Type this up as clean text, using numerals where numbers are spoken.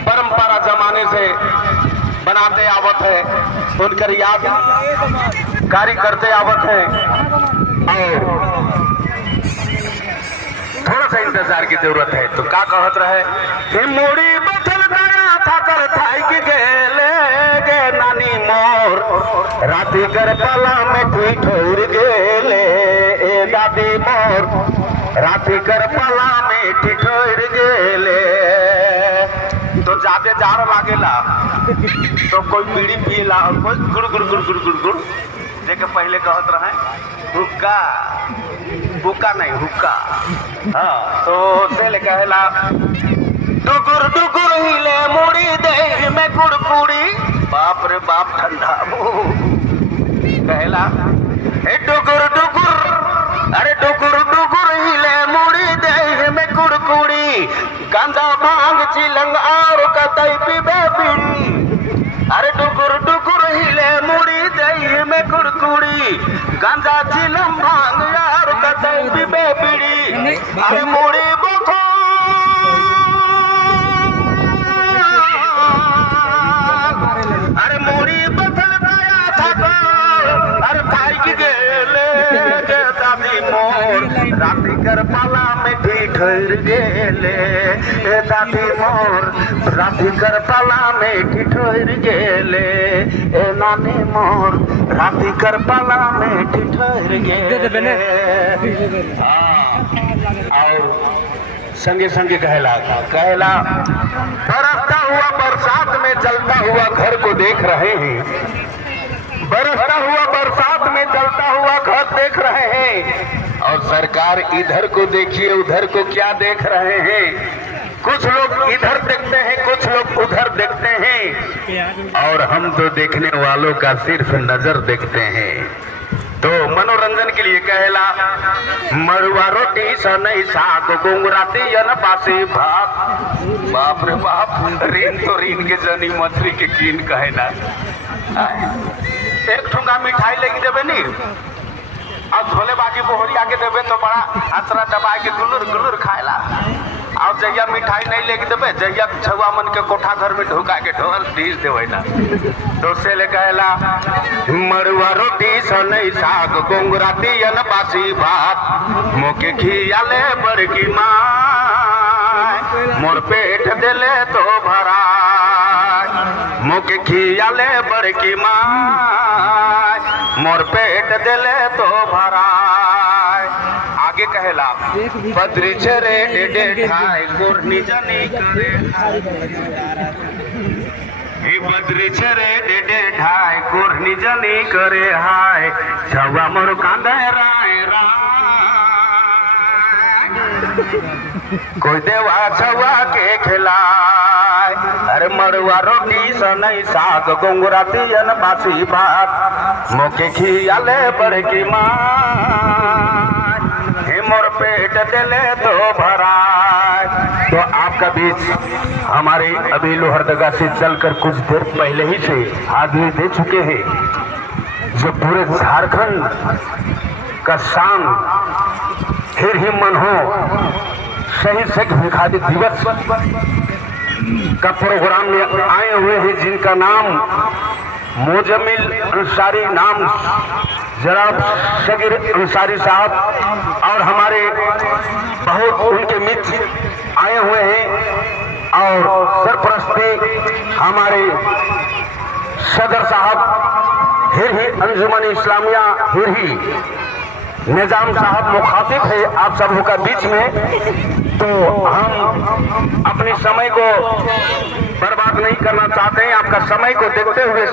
परंपरा जमाने से बनाते आवत है, उनकर याद कार्य करते आवत है और थोड़ा सा इंतजार की जरूरत है। तो का कहत रहे मोड़ी बथल गया था कर थाई के गेले गे नानी मोर राती कर पला में ठिठोर गेले ए दादी मोर राती कर पला में ठिठोर गेले। तो जाते जार लागेला तो कोई बीड़ी पिएला और कोई गुड़ गुड़ गुड़ गुड़ गुड़ गुड़ देखे पहले कहत रहे हुक्का हुक्का नहीं हुक्का। हाँ तो से कहला डुगुर डुगुर हिले मुड़ी दे में कुड़कुड़ी बाप रे बाप ठंडा कहला ए डुगुर डुगुर अरे डुगुर डुगुर हिले मुड़ी दे में कुड़कुड़ी गांजा भांग चिलंग और कतई पीबे बीड़ी। अरे डुगुर डुगुर हिले मुड़ी दे में कुड़कुड़ी गांजा चिलम भांग और कतई पीबे बीड़ी। अरे मुड़ी बखो अरे मुड़ी बथल गया था अरे भाई की गेले के दादी मोर राती कर पाला में ठिठोर गेले ए दादी मोर राती कर पाला में ठिठोर गेले ए नानी मोर राती कर पाला में ठिठोर गेले। और संगे संगे कहला बरसता हुआ बरसात में जलता हुआ घर को देख रहे हैं, बरसता हुआ बरसात में जलता हुआ घर देख रहे हैं। और सरकार इधर को देखिए उधर को क्या देख रहे हैं। कुछ लोग इधर देखते हैं कुछ लोग उधर देखते हैं और हम तो देखने वालों का सिर्फ नजर देखते हैं। तो मनोरंजन के लिए कहला मड़ुआ रोटी सनई साग गुंगराती यन बासी भात बाप रे बाप रीन तो रीन के जनी मछली के कीन कहला। एक ठुंगा मिठाई लेके देवे नी और झोले बाकी बोहरिया के देवे तो बड़ा आसरा दबा के गुलुर गुलुर खाएला। और जहिया मिठाई नहीं लेके देवे जहिया छुआ मन के कोठा घर में ढुका के ढोल दीज देवे ना। तो से ले कहला मड़ुआ रोटी सनई साग गोंगराती यन बासी भात मोके खियाले बड़की माँ मोर पेट दिले तो भरा मोके खियाले बड़की माँ मोर पेट दिले तो भरा। आगे कहला बद्री चरे डेडे ठाई गुरनी जनी करे हे बद्री चरे डेडे ठाई गुरनी जनी करे हाय छवा मोर कांदे राय कोई देवा छवा के खिलाए। अरे मड़ुआ रोटी सनई साग गोंगराती यन बासी भात मोके खियाले बड़की माँ मोर पेट दिले तो भरा। तो आपका बीच हमारे अभी लोहरदगा से चलकर कुछ देर पहले ही से आदमी दे चुके हैं जो पूरे झारखंड का शान फिर ही मन हो शहीद शेख भिखारी दिवस का प्रोग्राम में आए हुए हैं जिनका नाम मोजमिल अंसारी नाम जनाब शगीर अंसारी साहब और हमारे बहुत उनके मित्र आए हुए हैं और सरपरस्ती हमारे सदर साहब हिरही अंजुमन इस्लामिया हिरही निजाम साहब मुखातिब है आप सबों का बीच में। तो हम अपने समय को बर्बाद नहीं करना चाहते हैं, आपका समय को देखते हुए